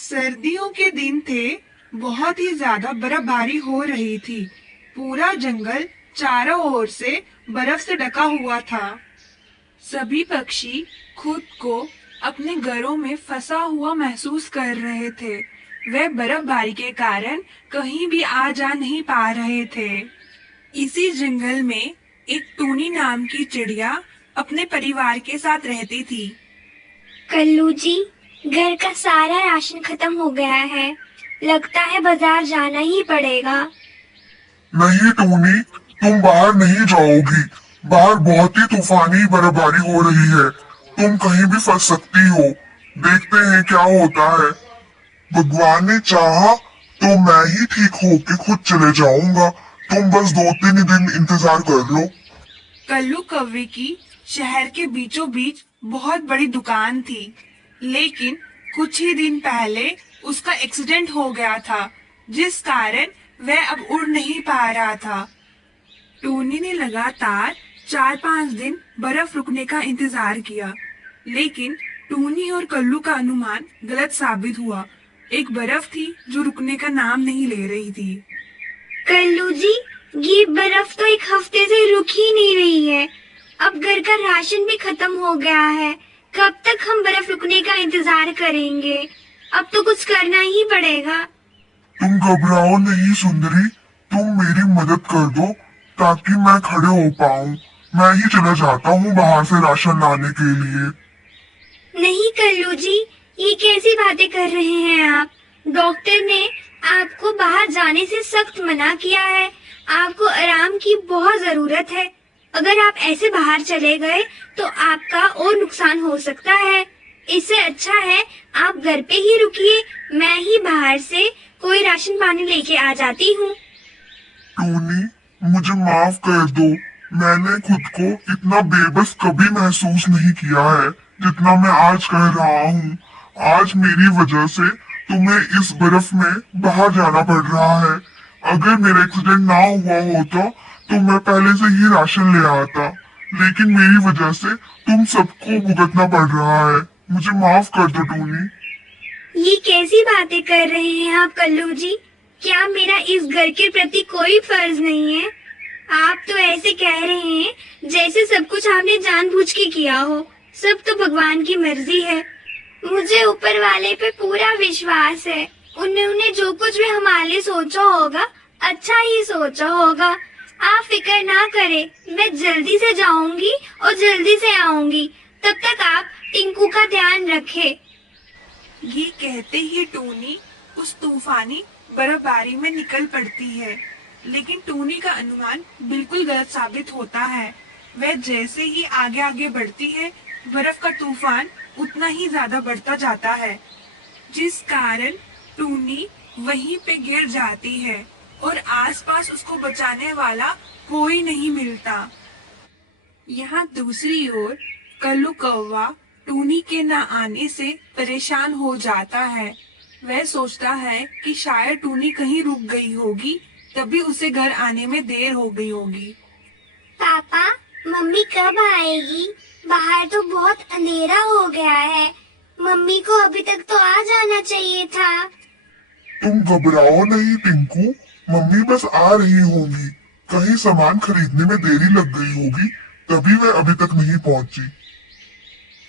सर्दियों के दिन थे। बहुत ही ज्यादा बर्फबारी हो रही थी। पूरा जंगल चारों ओर से बर्फ से ढका हुआ था। सभी पक्षी खुद को अपने घरों में फंसा हुआ महसूस कर रहे थे। वे बर्फबारी के कारण कहीं भी आ जा नहीं पा रहे थे। इसी जंगल में एक टूनी नाम की चिड़िया अपने परिवार के साथ रहती थी। कल्लू जी, घर का सारा राशन खत्म हो गया है। लगता है बाजार जाना ही पड़ेगा। नहीं टूनी, तुम बाहर नहीं जाओगी। बाहर बहुत ही तूफानी बर्फबारी हो रही है। तुम कहीं भी फंस सकती हो। देखते हैं क्या होता है। भगवान ने चाहा तो मैं ही ठीक होके खुद चले जाऊंगा। तुम बस 2-3 दिन इंतजार कर लो। कल्लू कौवे की शहर के बीचों बीच बहुत बड़ी दुकान थी, लेकिन कुछ ही दिन पहले उसका एक्सीडेंट हो गया था, जिस कारण वह अब उड़ नहीं पा रहा था। टूनी ने लगातार 4-5 दिन बर्फ रुकने का इंतजार किया, लेकिन टूनी और कल्लू का अनुमान गलत साबित हुआ। एक बर्फ थी जो रुकने का नाम नहीं ले रही थी। कल्लू जी, ये बर्फ तो एक हफ्ते से रुक ही नहीं रही है। अब घर का राशन भी खत्म हो गया है। कब तक हम बर्फ रुकने का इंतजार करेंगे? अब तो कुछ करना ही पड़ेगा। तुम घबराओ नहीं सुंदरी, तुम मेरी मदद कर दो ताकि मैं खड़े हो पाऊं। मैं ही चला जाता हूँ बाहर से राशन लाने के लिए। नहीं कल्लू जी, ये कैसी बातें कर रहे हैं आप? डॉक्टर ने आपको बाहर जाने से सख्त मना किया है। आपको आराम की बहुत जरूरत है। अगर आप ऐसे बाहर चले गए तो आपका और नुकसान हो सकता है। इससे अच्छा है आप घर पे ही रुकिए। मैं ही बाहर से कोई राशन पानी लेके आ जाती हूँ। टूनी, मुझे माफ कर दो। मैंने खुद को इतना बेबस कभी महसूस नहीं किया है जितना मैं आज कर रहा हूँ। आज मेरी वजह से तुम्हें इस बर्फ में बाहर जाना पड़ रहा है। अगर मेरा एक्सीडेंट ना हुआ होता तो मैं पहले से ही राशन ले आता, लेकिन मेरी वजह से तुम सबको भुगतना पड़ रहा है। मुझे माफ कर दो टूनी। ये कैसी बातें कर रहे हैं आप कल्लू जी? क्या मेरा इस घर के प्रति कोई फर्ज नहीं है? आप तो ऐसे कह रहे हैं जैसे सब कुछ आपने जानबूझ के किया हो। सब तो भगवान की मर्जी है। मुझे ऊपर वाले पे पूरा विश्वास है। उन्होंने जो कुछ भी हमारे लिए सोचा होगा, अच्छा ही सोचा होगा। आप फिक्र ना करें, मैं जल्दी से जाऊंगी और जल्दी से आऊंगी। तब तक आप टिंकू का ध्यान रखें। ये कहते ही टूनी उस तूफानी बर्फबारी में निकल पड़ती है, लेकिन टूनी का अनुमान बिल्कुल गलत साबित होता है। वह जैसे ही आगे आगे बढ़ती है, बर्फ का तूफान उतना ही ज्यादा बढ़ता जाता है, जिस कारण टूनी वहीं पे गिर जाती है और आसपास उसको बचाने वाला कोई नहीं मिलता। यहाँ दूसरी ओर कल्लू कौवा टूनी के न आने से परेशान हो जाता है। वह सोचता है कि शायद टूनी कहीं रुक गई होगी, तभी उसे घर आने में देर हो गई होगी। पापा, मम्मी कब आएगी? बाहर तो बहुत अंधेरा हो गया है। मम्मी को अभी तक तो आ जाना चाहिए था। तुम घबराओ नहीं टिंकू, मम्मी बस आ रही होंगी। कहीं सामान खरीदने में देरी लग गई होगी, तभी वह अभी तक नहीं पहुंची।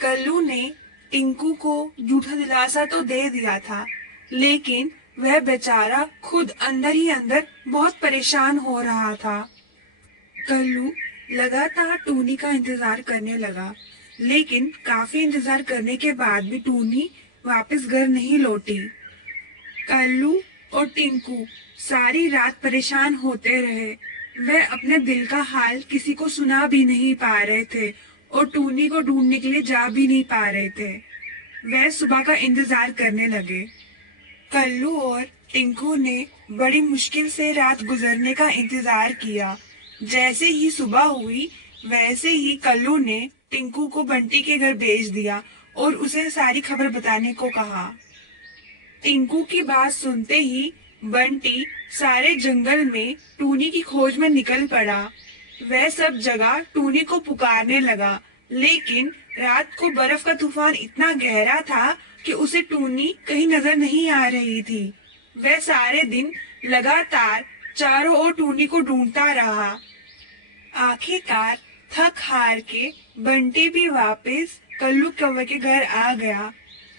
कल्लू ने टिंकू को झूठा दिलासा तो दे दिया था, लेकिन वह बेचारा खुद अंदर ही अंदर बहुत परेशान हो रहा था। कल्लू लगातार टूनी का इंतजार करने लगा, लेकिन काफी इंतजार करने के बाद भी टूनी वापस घर नहीं लौटी। कल्लू और टिंकू सारी रात परेशान होते रहे। वह अपने दिल का हाल किसी को सुना भी नहीं पा रहे थे और टूनी को ढूंढने के लिए जा भी नहीं पा रहे थे। वह सुबह का इंतजार करने लगे। कल्लू और टिंकू ने बड़ी मुश्किल से रात गुजरने का इंतजार किया। जैसे ही सुबह हुई, वैसे ही कल्लू ने टिंकू को बंटी के घर भेज दिया और उसे सारी खबर बताने को कहा। टिंकू की बात सुनते ही बंटी सारे जंगल में टूनी की खोज में निकल पड़ा। वह सब जगह टूनी को पुकारने लगा, लेकिन रात को बर्फ का तूफान इतना गहरा था कि उसे टूनी कहीं नजर नहीं आ रही थी। वह सारे दिन लगातार चारों ओर टूनी को ढूंढता रहा। आखिरकार थक हार के बंटी भी वापस कल्लू कौवे के घर आ गया।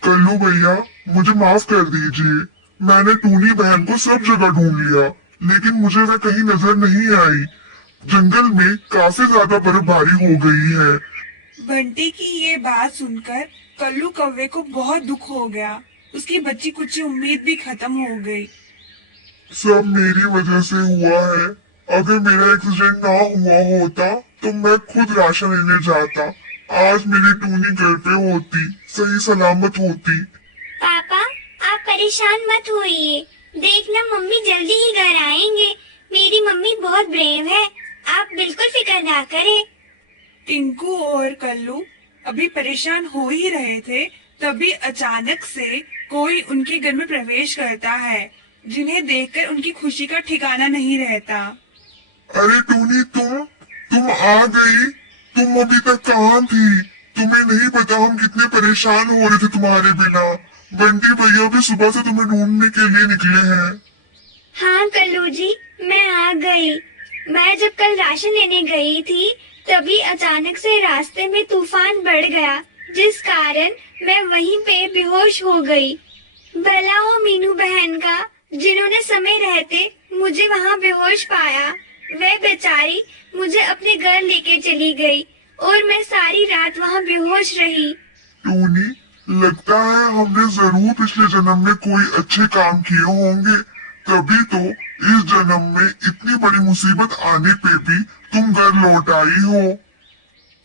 कल्लू भैया, मुझे माफ कर दीजिए। मैंने टूनी बहन को सब जगह ढूंढ लिया, लेकिन मुझे वह कहीं नजर नहीं आई। जंगल में काफी ज्यादा बर्फबारी हो गई है। बंटी की ये बात सुनकर कल्लू कौवे को बहुत दुख हो गया। उसकी बच्ची कुछ उम्मीद भी खत्म हो गई। सब मेरी वजह से हुआ है। अगर मेरा एक्सीडेंट ना हुआ होता तो मैं खुद राशन लेने जाता। आज मेरी टूनी घर पे होती, सही सलामत होती। पापा, आप परेशान मत होइए। देखना मम्मी जल्दी ही घर आएंगे। मेरी मम्मी बहुत ब्रेव है। आप बिल्कुल फिक्र ना करें। टिंकू और कल्लू अभी परेशान हो ही रहे थे, तभी अचानक से कोई उनके घर में प्रवेश करता है, जिन्हें देखकर उनकी खुशी का ठिकाना नहीं रहता। अरे टूनी, तुम आ गई। तुम अभी तक कहाँ थी? तुम्हें नहीं पता हम कितने परेशान हो रहे थे तुम्हारे बिना। बंटी भैया भी सुबह से तुम्हें ढूंढने के लिए निकले हैं। हाँ कल्लू जी, मैं आ गई। मैं जब कल राशन लेने गई थी, तभी अचानक से रास्ते में तूफान बढ़ गया, जिस कारण मैं वहीं पे बेहोश हो गई। भला हो मीनू बहन का, जिन्होंने समय रहते मुझे वहाँ बेहोश पाया। वह बेचारी मुझे अपने घर लेके चली गई और मैं सारी रात वहाँ बेहोश रही। टूनी, लगता है हमने जरूर पिछले जन्म में कोई अच्छे काम किए होंगे, तभी तो इस जन्म में इतनी बड़ी मुसीबत आने पे भी तुम घर लौट आई हो।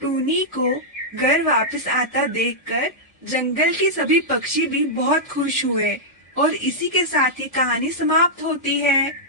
टूनी को घर वापस आता देखकर जंगल के सभी पक्षी भी बहुत खुश हुए और इसी के साथ ही कहानी समाप्त होती है।